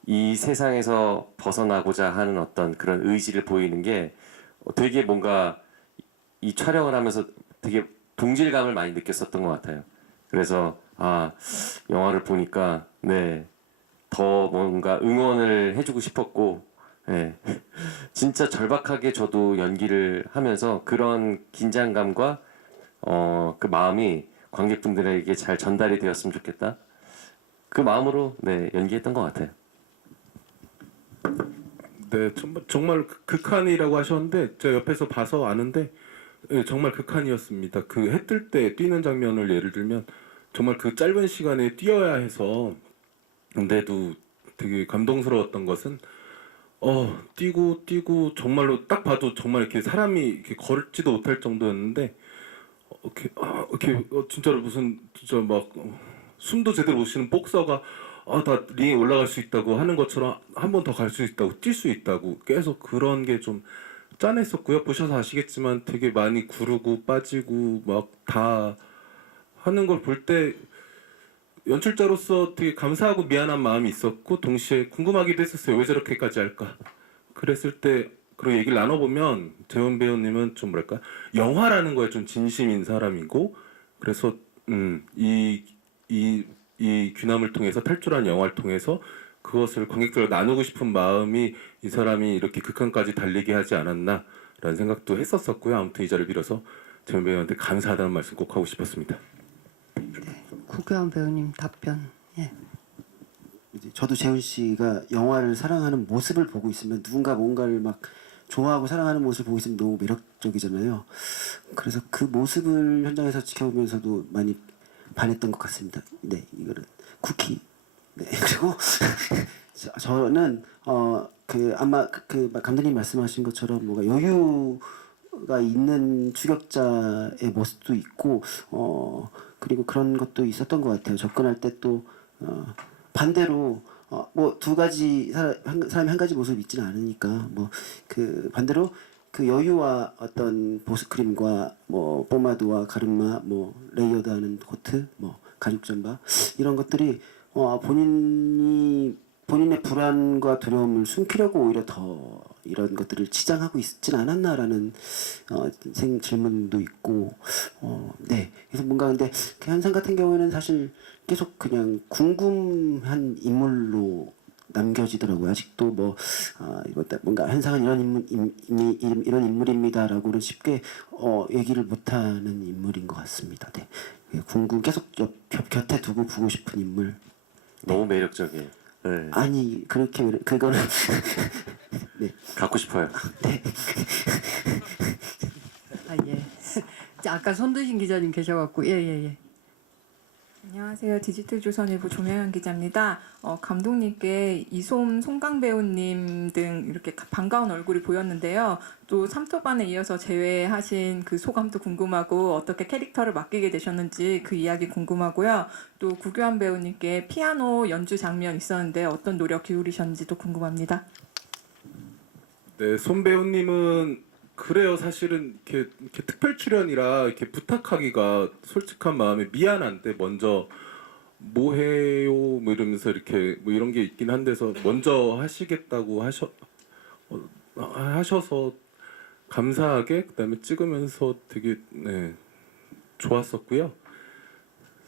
이 세상에서 벗어나고자 하는 어떤 그런 의지를 보이는 게 되게 뭔가 이 촬영을 하면서 되게 동질감을 많이 느꼈었던 것 같아요. 그래서 영화를 보니까 네, 더 뭔가 응원을 해주고 싶었고, 네, 진짜 절박하게 저도 연기를 하면서 그런 긴장감과 그 마음이 관객분들에게 잘 전달이 되었으면 좋겠다. 그 마음으로 네, 연기했던 것 같아요. 네, 정말 극한이라고 하셨는데 제가 옆에서 봐서 아는데 네, 정말 극한이었습니다. 그 해 뜰 때 뛰는 장면을 예를 들면 정말 그 짧은 시간에 뛰어야 해서, 근데도 되게 감동스러웠던 것은 뛰고 정말로 딱 봐도 정말 이렇게 사람이 이렇게 걸지도 못할 정도였는데 이렇게 진짜로 무슨 진짜 막 숨도 제대로 못 쉬는 복서가 나 링에 올라갈 수 있다고 하는 것처럼 한 번 더 갈 수 있다고, 뛸 수 있다고 계속 그런 게 좀 짠했었고요. 보셔서 아시겠지만 되게 많이 구르고 빠지고 막 다 하는 걸 볼 때 연출자로서 되게 감사하고 미안한 마음이 있었고 동시에 궁금하기도 했었어요. 왜 저렇게까지 할까? 그랬을 때 그런 얘기를 나눠보면 재훈 배우님은 좀 뭐랄까 영화라는 거에 좀 진심인 사람이고, 그래서 이 규남을 통해서 탈출한 영화를 통해서 그것을 관객들과 나누고 싶은 마음이 이 사람이 이렇게 극한까지 달리게 하지 않았나라는 생각도 했었었고요. 아무튼 이 자리를 빌어서 재훈 배우한테 감사하다는 말씀 꼭 하고 싶었습니다. 구교환 배우님 답변. 예. 이제 저도 재훈 씨가 영화를 사랑하는 모습을 보고 있으면 누군가 뭔가를 막 좋아하고 사랑하는 모습을 보고 있으면 너무 매력적이잖아요. 그래서 그 모습을 현장에서 지켜보면서도 많이 반했던 것 같습니다. 네, 이거는 쿠키. 네, 그리고 저는 아마 그 감독님 말씀하신 것처럼 뭔가 여유가 있는 추격자의 모습도 있고 그리고 그런 것도 있었던 것 같아요. 접근할 때 또 반대로 뭐 두 가지 사람이 한 가지 모습이 있지는 않으니까 뭐 그 반대로 그 여유와 어떤 보습 크림과 뭐 포마드와 가르마 뭐 레이어드하는 코트 뭐 가죽 잠바 이런 것들이 본인이 본인의 불안과 두려움을 숨기려고 오히려 더 이런 것들을 치장하고 있진 않았나라는 질문도 있고 네 그래서 뭔가 근데 그 현상 같은 경우에는 사실 계속 그냥 궁금한 인물로 남겨지더라고요. 아직도 뭐 뭔가 현상은 이런 인물입니다라고는 쉽게 얘기를 못하는 인물인 것 같습니다. 네. 계속 곁에 두고 보고 싶은 인물. 너무 매력적이에요. 네. 아니 그렇게 그거는 네. 갖고 싶어요. 아 예. 아까 손드신 기자님 계셔갖고 예예예. 안녕하세요. 디지털조선일보 조명현 기자입니다. 감독님께 이솜, 송강 배우님 등 이렇게 반가운 얼굴이 보였는데요. 또 삼토반에 이어서 재회하신 그 소감도 궁금하고 어떻게 캐릭터를 맡기게 되셨는지 그 이야기 궁금하고요. 또 구교환 배우님께 피아노 연주 장면 있었는데 어떤 노력 기울이셨는지도 궁금합니다. 네, 손 배우님은 그래요. 사실은 이렇게 특별 출연이라 이렇게 부탁하기가 솔직한 마음에 미안한데 먼저 뭐 해요 뭐 이러면서 이렇게 뭐 이런 게 있긴 한데서 먼저 하시겠다고 하셔서 감사하게 그다음에 찍으면서 되게 네, 좋았었고요.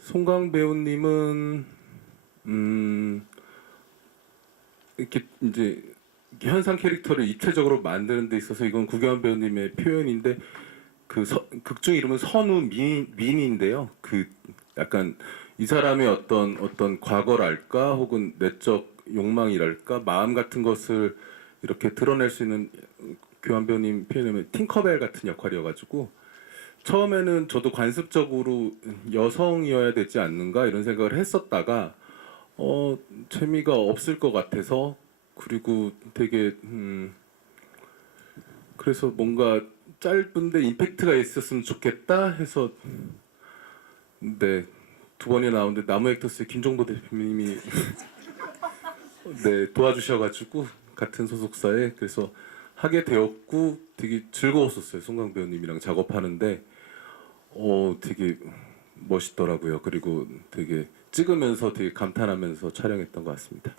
송강 배우님은 이렇게 이제 현상 캐릭터를 입체적으로 만드는 데 있어서 이건 구교환 배우님의 표현인데 극중 이름은 선우민인데요. 그 약간 이 사람의 어떤 과거랄까 혹은 내적 욕망이랄까 마음 같은 것을 이렇게 드러낼 수 있는 교환 배우님 표현하면 팅커벨 같은 역할이어가지고 처음에는 저도 관습적으로 여성이어야 되지 않는가 이런 생각을 했었다가 재미가 없을 것 같아서 그리고 되게 그래서 뭔가 짧은데 임팩트가 있었으면 좋겠다 해서 네, 2번이나 나오는데 나무 액터스의 김종도 대표님이 네, 도와주셔가지고 같은 소속사에 그래서 하게 되었고 되게 즐거웠었어요. 송강 배우님이랑 작업하는데 되게 멋있더라고요. 그리고 되게 찍으면서 되게 감탄하면서 촬영했던 것 같습니다.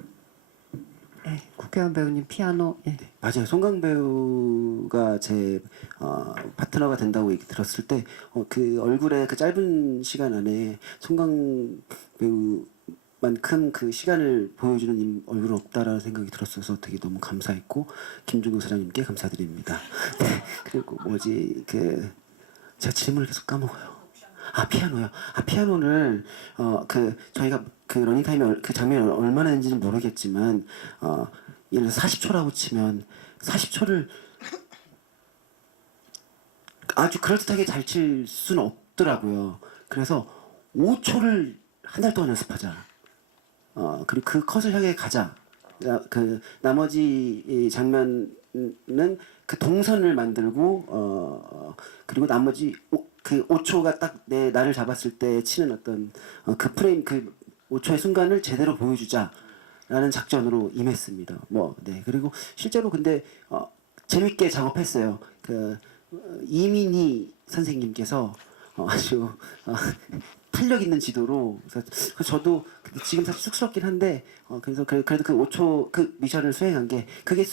네, 구교환 배우님 피아노. 예. 네, 맞아요. 송강 배우가 제 파트너가 된다고 얘기 들었을 때 그 얼굴에 그 짧은 시간 안에 송강 배우만큼 그 시간을 보여주는 얼굴은 없다라는 생각이 들었어서 되게 너무 감사했고 김준국 사장님께 감사드립니다. 네, 그리고 제가 질문을 계속 까먹어요. 피아노요. 피아노를 저희가 그 러닝타임이 그 장면이 얼마나 되는지는 모르겠지만 예를 들어 40초라고 치면 40초를 아주 그럴듯하게 잘 칠 수는 없더라고요. 그래서 5초를 한 달 동안 연습하자. 그리고 그 컷을 향해 가자. 그 나머지 이 장면은 그 동선을 만들고 그리고 나머지 그 5초가 딱 나를 잡았을 때 치는 어떤 그 프레임 그 5초의 순간을 제대로 보여주자라는 작전으로 임했습니다. 네. 그리고 실제로 근데 재밌게 작업했어요. 이민희 선생님께서 아주 탄력 있는 지도로 그래서 저도 지금 사실 쑥스럽긴 한데 그래서 그래도 그 5초 그 미션을 수행한 게 그게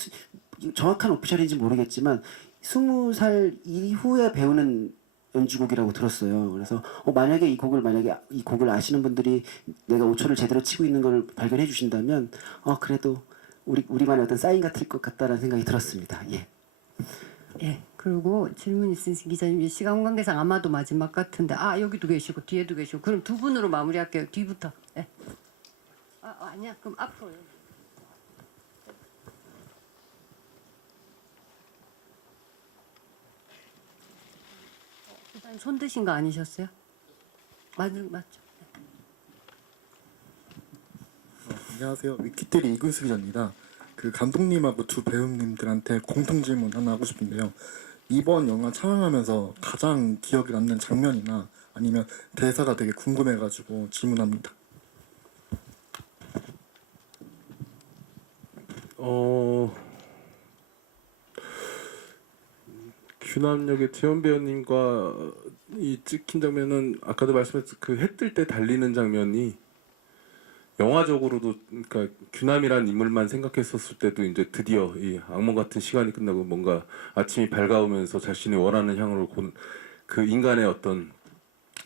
정확한 오피셜인지 모르겠지만 20살 이후에 배우는 연주곡이라고 들었어요. 그래서 만약에 이 곡을 아시는 분들이 내가 5초를 제대로 치고 있는 걸 발견해 주신다면 그래도 우리만의 어떤 사인 같을 것 같다라는 생각이 들었습니다. 예. 예. 그리고 질문 있으신 기자님 시간 관계상 아마도 마지막 같은데 여기도 계시고 뒤에도 계시고 그럼 두 분으로 마무리할게요. 뒤부터. 예. 아니야. 그럼 앞으로. 일단 손 드신 거 아니셨어요? 맞죠. 안녕하세요. 위키트리 이근수 기자입니다. 그 감독님하고 두 배우님들한테 공통 질문 하나 하고 싶은데요. 이번 영화 촬영하면서 가장 기억에 남는 장면이나 아니면 대사가 되게 궁금해가지고 질문합니다. 규남역의 재현 배우님과 이 찍힌 장면은 아까도 말씀했듯이 그 해 뜰 때 달리는 장면이 영화적으로도 그러니까 규남이란 인물만 생각했었을 때도 이제 드디어 이 악몽 같은 시간이 끝나고 뭔가 아침이 밝아오면서 자신이 원하는 향으로 그 인간의 어떤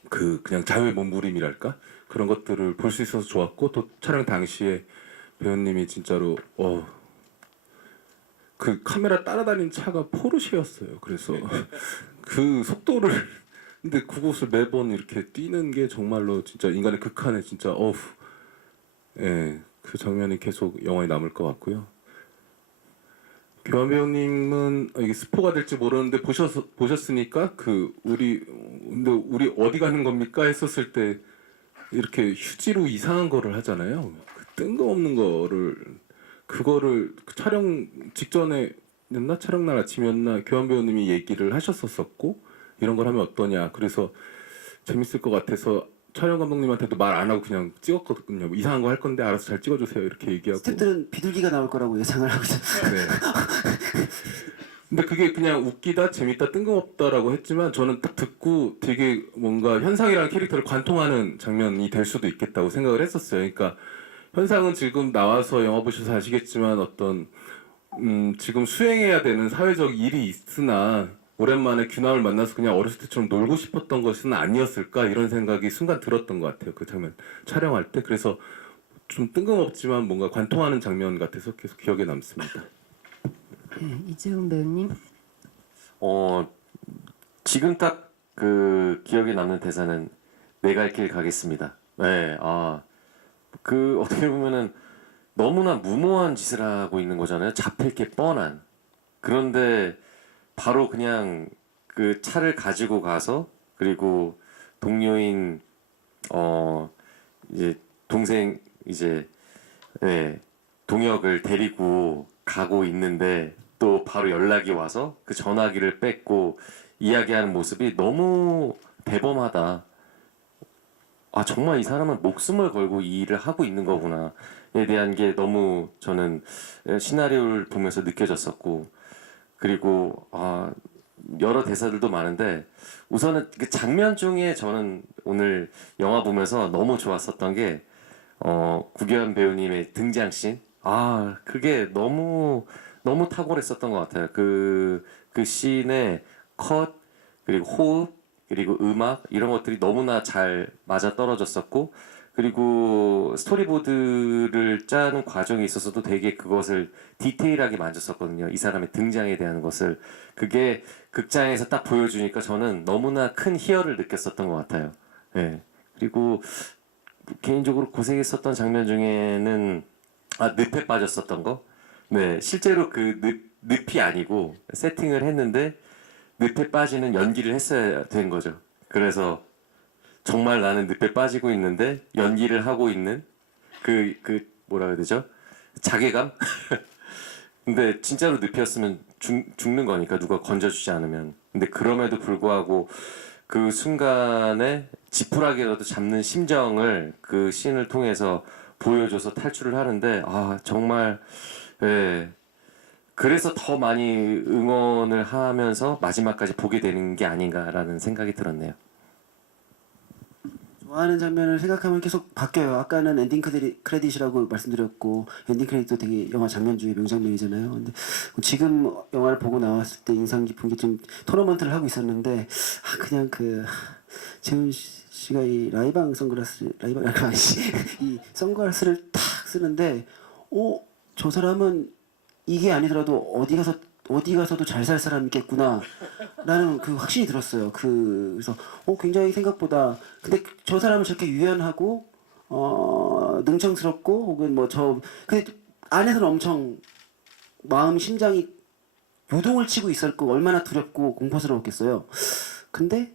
그 그냥 자유의 몸부림이랄까 그런 것들을 볼 수 있어서 좋았고 또 촬영 당시에 배우님이 진짜로 그 카메라 따라다니는 차가 포르쉐였어요. 그래서 그 속도를 근데 그곳을 매번 이렇게 뛰는 게 정말로 진짜 인간의 극한에 진짜 예, 그 장면이 계속 영화에 남을 것 같고요. 교환 배우님은 이게 스포가 될지 모르는데 보셨으니까 근데 우리 어디 가는 겁니까 했었을 때 이렇게 휴지로 이상한 거를 하잖아요. 그 뜬금없는 거를 그거를 촬영 직전에였나 촬영 날 아침이었나 교환 배우님이 얘기를 하셨었고 이런 걸 하면 어떠냐. 그래서 재밌을 것 같아서 촬영 감독님한테도 말 안 하고 그냥 찍었거든요. 뭐 이상한 거 할 건데 알아서 잘 찍어주세요 이렇게 얘기하고. 스태프들은 비둘기가 나올 거라고 예상을 하고 있어요. 네. 근데 그게 그냥 웃기다, 재밌다, 뜬금없다라고 했지만 저는 딱 듣고 되게 뭔가 현상이라는 캐릭터를 관통하는 장면이 될 수도 있겠다고 생각을 했었어요. 그러니까 현상은 지금 나와서 영화 보셔서 아시겠지만 어떤 지금 수행해야 되는 사회적 일이 있으나 오랜만에 규남을 만나서 그냥 어렸을 때처럼 놀고 싶었던 것은 아니었을까 이런 생각이 순간 들었던 것 같아요. 그 장면 촬영할 때. 그래서 좀 뜬금없지만 뭔가 관통하는 장면 같아서 계속 기억에 남습니다. 네, 이재훈 배우님. 지금 딱 그 기억에 남는 대사는 내 갈 길 가겠습니다. 네, 그 어떻게 보면은 너무나 무모한 짓을 하고 있는 거잖아요. 잡힐 게 뻔한. 그런데 바로 그냥 그 차를 가지고 가서 그리고 동료인 이제 동생 이제 동혁을 데리고 가고 있는데 또 바로 연락이 와서 그 전화기를 뺏고 이야기하는 모습이 너무 대범하다. 정말 이 사람은 목숨을 걸고 이 일을 하고 있는 거구나에 대한 게 너무 저는 시나리오를 보면서 느껴졌었고 그리고 여러 대사들도 많은데 우선은 그 장면 중에 저는 오늘 영화 보면서 너무 좋았었던 게 구교환 배우님의 등장씬 그게 너무 탁월했었던 것 같아요. 그 씬의 컷 그리고 호흡 그리고 음악 이런 것들이 너무나 잘 맞아 떨어졌었고 그리고 스토리보드를 짜는 과정에 있어서도 되게 그것을 디테일하게 만졌었거든요. 이 사람의 등장에 대한 것을. 그게 극장에서 딱 보여주니까 저는 너무나 큰 희열을 느꼈었던 것 같아요. 네. 그리고 개인적으로 고생했었던 장면 중에는 늪에 빠졌었던 거. 네, 실제로 그 늪이 아니고 세팅을 했는데 늪에 빠지는 연기를 했어야 된 거죠. 그래서 정말 나는 늪에 빠지고 있는데 연기를 하고 있는 그 뭐라 해야 되죠? 자괴감? 근데 진짜로 늪이었으면 죽는 거니까 누가 건져주지 않으면. 근데 그럼에도 불구하고 그 순간에 지푸라기라도 잡는 심정을 그 씬을 통해서 보여줘서 탈출을 하는데 정말 그래서 더 많이 응원을 하면서 마지막까지 보게 되는 게 아닌가라는 생각이 들었네요. 좋아하는 장면을 생각하면 계속 바뀌어요. 아까는 엔딩 크레딧이라고 말씀드렸고 엔딩 크레딧도 되게 영화 장면 중에 명장면이잖아요. 근데 지금 영화를 보고 나왔을 때 인상 깊은 게 좀 토너먼트를 하고 있었는데 그냥 재훈 씨가 이 라이방 아니지 이 선글라스를 탁 쓰는데 저 사람은 이게 아니더라도 어디 가서도 잘 살 사람이겠구나 라는 그 확신이 들었어요. 그래서 굉장히 생각보다 근데 저 사람은 저렇게 유연하고 능청스럽고 혹은 근데 안에서는 엄청 심장이 요동을 치고 있었고 얼마나 두렵고 공포스러웠겠어요. 근데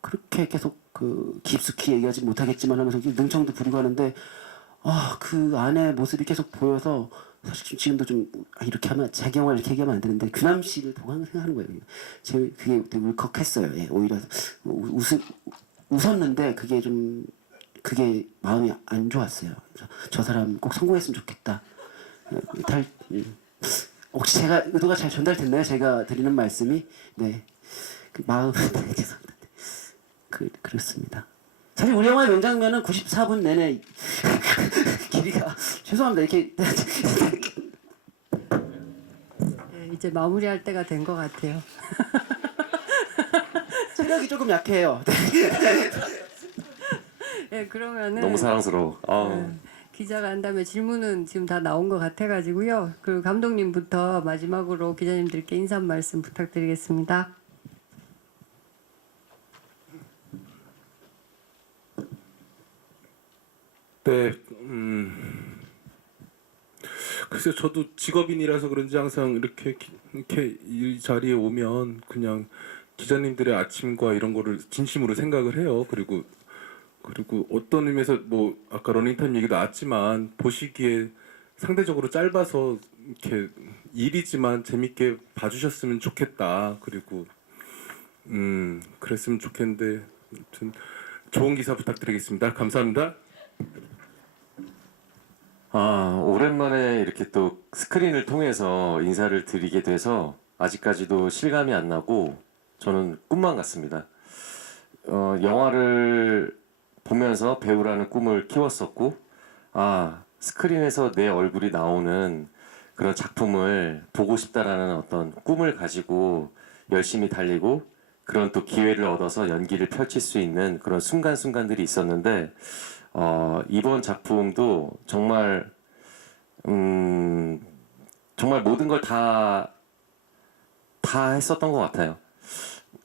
그렇게 계속 깊숙이 얘기하지 못하겠지만 하면서 능청도 부리고 하는데 그 안에 모습이 계속 보여서 사실 지금도 좀 이렇게 하면 자기 영화를 이렇게 얘기하면 안 되는데 규남 씨를 보고 항상 생각하는 거예요. 그게 되게 울컥했어요. 오히려 웃었는데 그게 마음이 안 좋았어요. 저 사람 꼭 성공했으면 좋겠다. 혹시 제가 의도가 잘 전달됐나요? 제가 드리는 말씀이 그 마음 죄송합니다. 그렇습니다. 사실 우리 영화의 명장면은 94분 내내 길이가 죄송합니다. 이렇게 예, 이제 마무리할 때가 된 것 같아요. 체력이 조금 약해요. 예, 그러면은 너무 사랑스러워. 기자가 한 다음에 질문은 지금 다 나온 것 같아가지고요. 그리고 감독님부터 마지막으로 기자님들께 인사 말씀 부탁드리겠습니다. 네, 글쎄 저도 직업인이라서 그런지 항상 이렇게 이 자리에 오면 그냥 기자님들의 아침과 이런 거를 진심으로 생각을 해요. 그리고 어떤 의미에서 뭐 아까 러닝타임 얘기 나왔지만 보시기에 상대적으로 짧아서 이렇게 일이지만 재밌게 봐주셨으면 좋겠다. 그리고 그랬으면 좋겠는데 아무튼 좋은 기사 부탁드리겠습니다. 감사합니다. 오랜만에 이렇게 또 스크린을 통해서 인사를 드리게 돼서 아직까지도 실감이 안 나고 저는 꿈만 같습니다. 영화를 보면서 배우라는 꿈을 키웠었고, 스크린에서 내 얼굴이 나오는 그런 작품을 보고 싶다라는 어떤 꿈을 가지고 열심히 달리고 그런 또 기회를 얻어서 연기를 펼칠 수 있는 그런 순간순간들이 있었는데, 이번 작품도 정말 정말 모든 걸 다 했었던 것 같아요.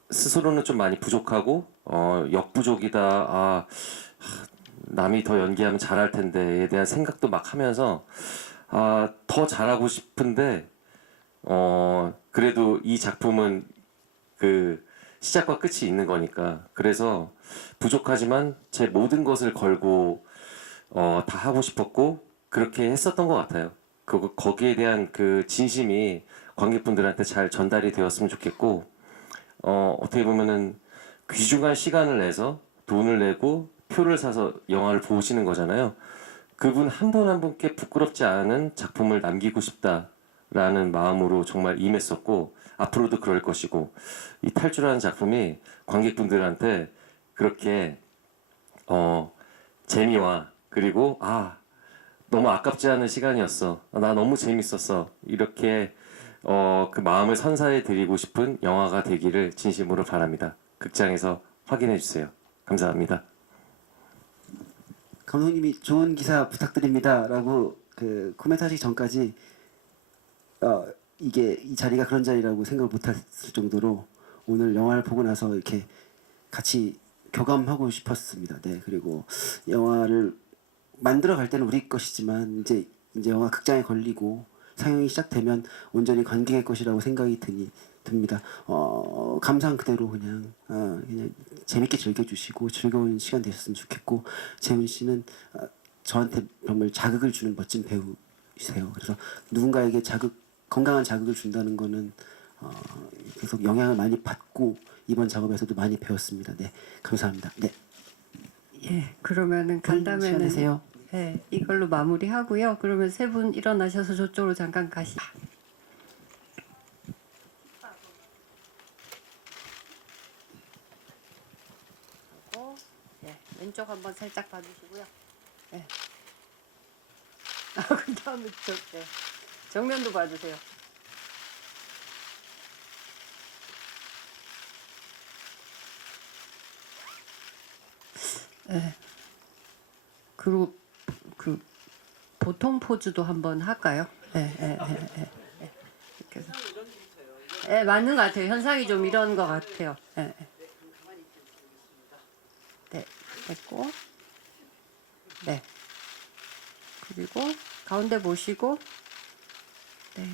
스스로는 좀 많이 부족하고 역부족이다. 남이 더 연기하면 잘할 텐데에 대한 생각도 막 하면서 더 잘하고 싶은데 그래도 이 작품은 그 시작과 끝이 있는 거니까 그래서 부족하지만 제 모든 것을 걸고 다 하고 싶었고 그렇게 했었던 것 같아요. 거기에 대한 그 진심이 관객분들한테 잘 전달이 되었으면 좋겠고 어떻게 보면은 귀중한 시간을 내서 돈을 내고 표를 사서 영화를 보시는 거잖아요. 그분 한 분 한 분께 부끄럽지 않은 작품을 남기고 싶다라는 마음으로 정말 임했었고 앞으로도 그럴 것이고 이 탈주라는 작품이 관객분들한테 그렇게 재미와 그리고 너무 아깝지 않은 시간이었어. 나 너무 재밌었어. 이렇게 그 마음을 선사해 드리고 싶은 영화가 되기를 진심으로 바랍니다. 극장에서 확인해 주세요. 감사합니다. 감독님이 좋은 기사 부탁드립니다라고 그 코멘트 하시기 전까지 이 자리가 그런 자리라고 생각을 못했을 정도로 오늘 영화를 보고 나서 이렇게 같이 교감하고 싶었습니다. 네, 그리고 영화를 만들어 갈 때는 우리 것이지만 이제 영화 극장에 걸리고 상영이 시작되면 온전히 관객의 것이라고 생각이 듭니다. 감상 그대로 그냥 재밌게 즐겨주시고 즐거운 시간 되셨으면 좋겠고 재훈 씨는 저한테 정말 자극을 주는 멋진 배우이세요. 그래서 누군가에게 건강한 자극을 준다는 거는 계속 영향을 많이 받고 이번 작업에서도 많이 배웠습니다. 네, 감사합니다. 네. 예, 그러면은 간다면은 되세요. 예, 이걸로 마무리하고요. 그러면 세 분 일어나셔서 저쪽으로 잠깐 가시죠. 하고, 예, 왼쪽 한번 살짝 봐주시고요. 예. 그다음에 정면도 봐주세요. 예. 그리고 그 보통 포즈도 한번 할까요? 이렇게 해서. 맞는 것 같아요. 현상이 좀 이런 것 같아요. 네, 됐고, 네. 그리고 가운데 보시고, 네.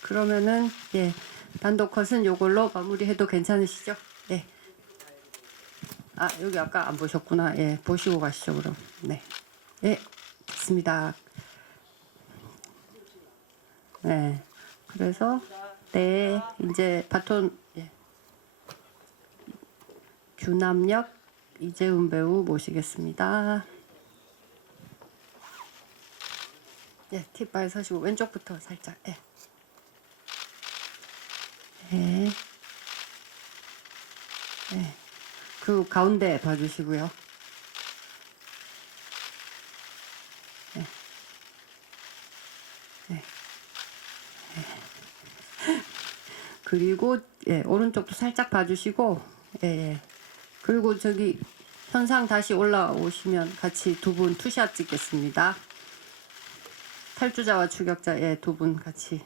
그러면은 단독 컷은 요걸로 마무리해도 괜찮으시죠? 네. 여기 아까 안 보셨구나. 보시고 가시죠, 그럼. 네. 됐습니다. 네. 그래서, 이제 바톤, 규남역 이재훈 배우 모시겠습니다. 팁바에 서시고, 왼쪽부터 살짝, 그 가운데 봐주시고요. 네. 네. 네. 그리고 예, 오른쪽도 살짝 봐주시고 예, 예. 그리고 저기 현상 다시 올라오시면 같이 두 분 투샷 찍겠습니다. 탈주자와 추격자 예, 두 분 같이.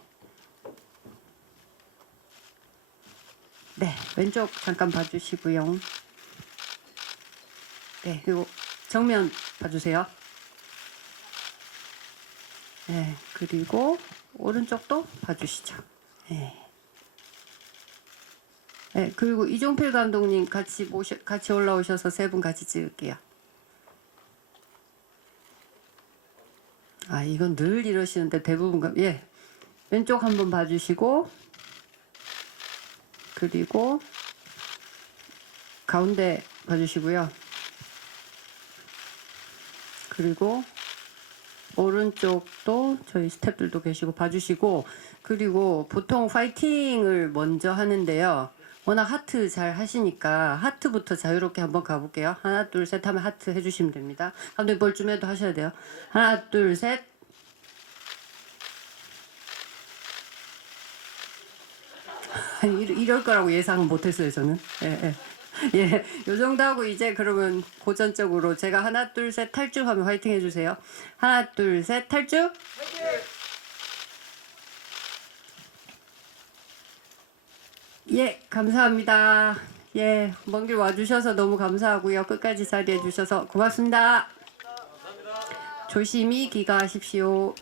네, 왼쪽 잠깐 봐주시고요. 네, 그리고 정면 봐주세요. 네, 그리고 오른쪽도 봐주시죠. 네. 네, 그리고 이종필 감독님 같이 올라오셔서 세 분 같이 찍을게요. 아, 이건 늘 이러시는데 대부분 예, 왼쪽 한번 봐주시고, 그리고 가운데 봐주시고요. 그리고 오른쪽도 저희 스태프들도 계시고 봐주시고, 그리고 보통 파이팅을 먼저 하는데요. 워낙 하트 잘 하시니까 하트부터 자유롭게 한번 가볼게요. 하나 둘 셋 하면 하트 해주시면 됩니다. 감독님 볼 좀 해도 하셔야 돼요. 하나 둘 셋. 이럴 거라고 예상은 못했어요 저는. 예, 예. 예, 요 정도 하고 이제 그러면 고전적으로 제가 하나 둘 셋 탈주 하면 화이팅 해주세요. 하나 둘 셋 탈주. 예, 감사합니다. 예, 먼 길 와주셔서 너무 감사하고요. 끝까지 자리해 주셔서 고맙습니다. 조심히 귀가하십시오.